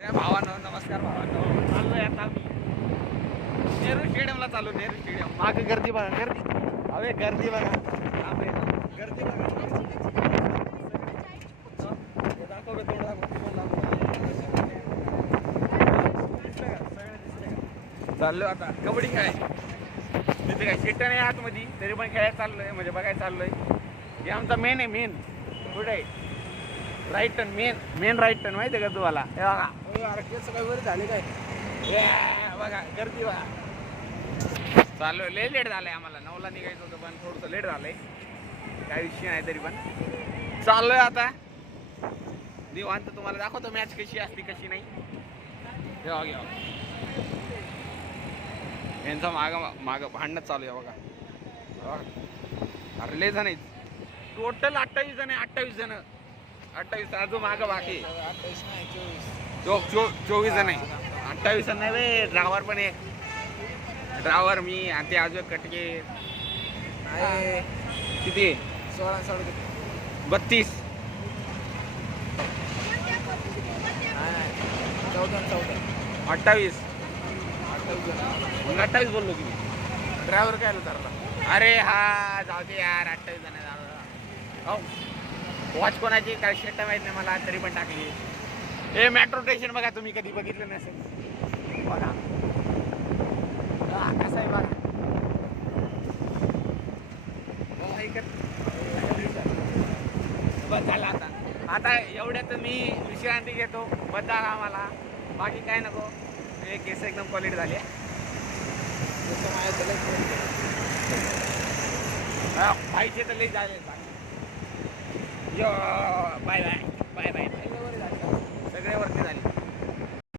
भावांनो नमस्कार भावांनो, चाललोय आता आम्ही नेहरू स्टेडियमला चाललो. नेहरू स्टेडियम मागे गर्दी बघा, गर्दी हवे गर्दी बघा, गर्दी बघा. दाखव चाललो आता कबड्डी खेळाय. तिथे काय शिट्ट नाही आतमध्ये, तरी पण खेळायला चाललोय, म्हणजे बघायला चाललोय. हे आमचा मेन आहे, मेन कुठे आहे right turn, main right turn माहिती आहे का तुम्हाला? हे बघा सगळं वर झाले काय बघा गर्दी बघा. चालू लय लेट झालंय, आम्हाला 9ला निघायचं होतं पण थोडंसं लेट झालंय. काही विषय नाही, तरी पण चाललोय आता निवांत. तुम्हाला दाखवतो मॅच कशी असते कशी नाही. यांचं माग भांडणं चालू आहे बघा. अरे लय जण आहेत, टोटल 28 जण आहे. 28 अजून मागं बाकी 24 जण आहे. 28 नाही रे, ड्रायव्हर पण एक ड्रायव्हर मी आणि ते अजून कटके किती 32 28 28 बोललो की ड्रायव्हर काय उतरला. अरे हा जाऊ दे यार, 28 जण हो. वॉच कोणाची काय शेट माहित नाही मला, तरी पण टाकली. हे मेट्रो स्टेशन बघा, तुम्ही कधी बघितलं नसेल बघा कसं आहे बघा. बस झालं आता एवढ्यात मी विश्रांती घेतो. बस झाला आम्हाला, बाकी काय नको. हे केस एकदम क्वालिटी झाली पाहिजे तर लई झाले. Bye bye bye bye bye. सगळे वरती झाले.